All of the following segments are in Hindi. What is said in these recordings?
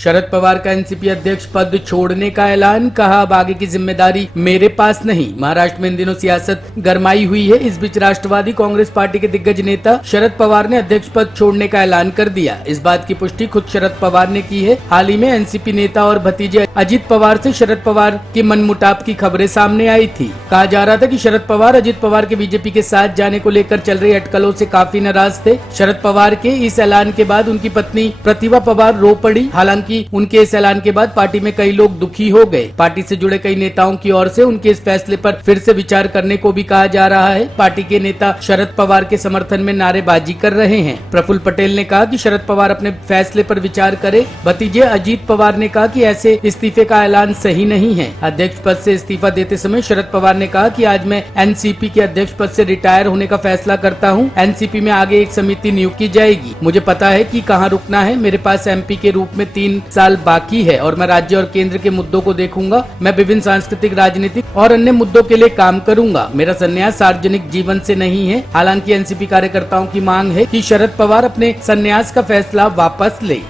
शरद पवार का एनसीपी अध्यक्ष पद छोड़ने का ऐलान, कहा अब आगे की जिम्मेदारी मेरे पास नहीं। महाराष्ट्र में इन दिनों सियासत गरमाई हुई है। इस बीच राष्ट्रवादी कांग्रेस पार्टी के दिग्गज नेता शरद पवार ने अध्यक्ष पद छोड़ने का ऐलान कर दिया। इस बात की पुष्टि खुद शरद पवार ने की है। हाल ही में एनसीपी नेता और भतीजे अजित पवार से शरद पवार के मनमुटाव की खबरें सामने आई थी। कहा जा रहा था कि शरद पवार अजित पवार के बीजेपी के साथ जाने को लेकर चल रही अटकलों से काफी नाराज थे। शरद पवार के इस ऐलान के बाद उनकी पत्नी प्रतिभा पवार रो पड़ी। हालांकि उनके इस ऐलान के बाद पार्टी में कई लोग दुखी हो गए। पार्टी से जुड़े कई नेताओं की ओर से उनके इस फैसले पर फिर से विचार करने को भी कहा जा रहा है। पार्टी के नेता शरद पवार के समर्थन में नारेबाजी कर रहे हैं। प्रफुल्ल पटेल ने कहा कि शरद पवार अपने फैसले पर विचार करे। भतीजे अजीत पवार ने कहा कि ऐसे इस्तीफे का ऐलान सही नहीं है। अध्यक्ष पद से इस्तीफा देते समय शरद पवार ने कहा कि आज मैं एनसीपी के अध्यक्ष पद से रिटायर होने का फैसला करता हूं। एनसीपी में आगे एक समिति नियुक्त की जाएगी। मुझे पता है कि कहां रुकना है। मेरे पास एमपी के रूप में 3 साल बाकी है और मैं राज्य और केंद्र के मुद्दों को देखूंगा। मैं विभिन्न सांस्कृतिक, राजनीतिक और अन्य मुद्दों के लिए काम करूंगा। मेरा संन्यास सार्वजनिक जीवन से नहीं है। हालांकि एनसीपी कार्यकर्ताओं की मांग है कि शरद पवार अपने संन्यास का फैसला वापस ले।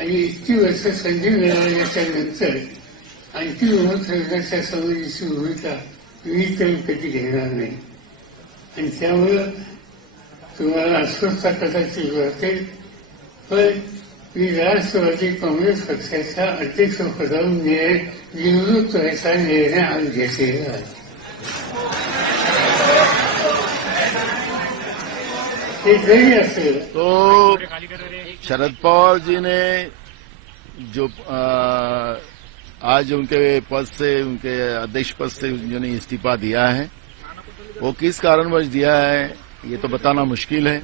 इतकी वर्ष संधी मिळाल्याच्या नंतर आणखी लोकसंघाच्या समाजाची भूमिका मी तर कधी घेणार नाही आणि त्यामुळं तुम्हाला अस्वस्थता कदाचित वाटेल, पण मी राष्ट्रवादी काँग्रेस पक्षाच्या अध्यक्षपदावर निवृत्त व्हायचा निर्णय आज घेतलेला आहे। तो शरद पवार जी ने जो आज उनके पद से, उनके अध्यक्ष पद से उन्होंने इस्तीफा दिया है, वो किस कारणवश दिया है ये तो बताना मुश्किल है।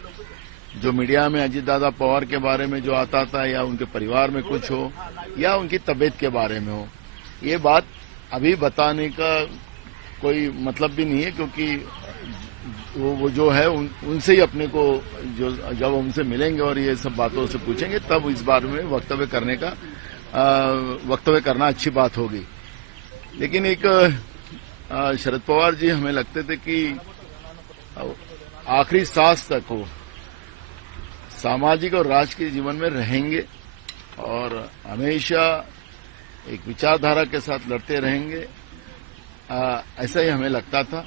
जो मीडिया में अजीत दादा पवार के बारे में जो आता था या उनके परिवार में कुछ हो या उनकी तबीयत के बारे में हो, ये बात अभी बताने का कोई मतलब भी नहीं है, क्योंकि वो जो है उनसे ही अपने को जो जब उनसे मिलेंगे और ये सब बातों से पूछेंगे तब इस बारे में वक्तव्य करना अच्छी बात होगी। लेकिन एक शरद पवार जी हमें लगते थे कि आखिरी सांस तक वो सामाजिक और राजकीय जीवन में रहेंगे और हमेशा एक विचारधारा के साथ लड़ते रहेंगे, ऐसा ही हमें लगता था।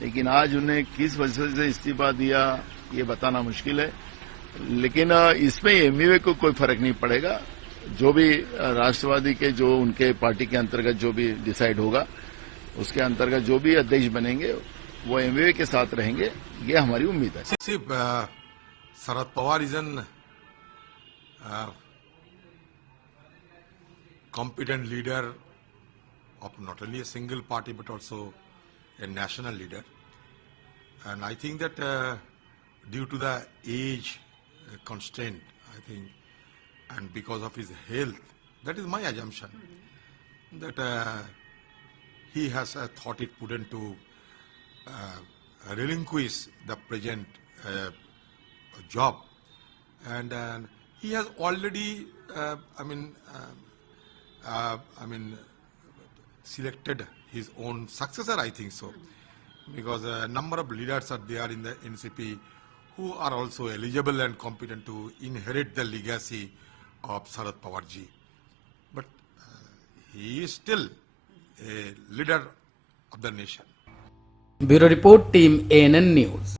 लेकिन आज उन्हें किस वजह से इस्तीफा दिया ये बताना मुश्किल है। लेकिन इसमें एमवीए को कोई फर्क नहीं पड़ेगा। जो भी राष्ट्रवादी के जो उनके पार्टी के अंतर्गत जो भी डिसाइड होगा उसके अंतर्गत जो भी अध्यक्ष बनेंगे वो एमवीए के साथ रहेंगे, ये हमारी उम्मीद है। सिर्फ Sharad Pawar is an competent leader of not only a single party but also a national leader, and I think that due to the age constraint, I think, and because of his health, that is my assumption, that he has thought it prudent to relinquish the present job, and he has already selected his own successor, I think so, because a number of leaders are there in the NCP who are also eligible and competent to inherit the legacy of Sharad Pawar ji. But he is still a leader of the nation. Bureau Report, Team ANN News.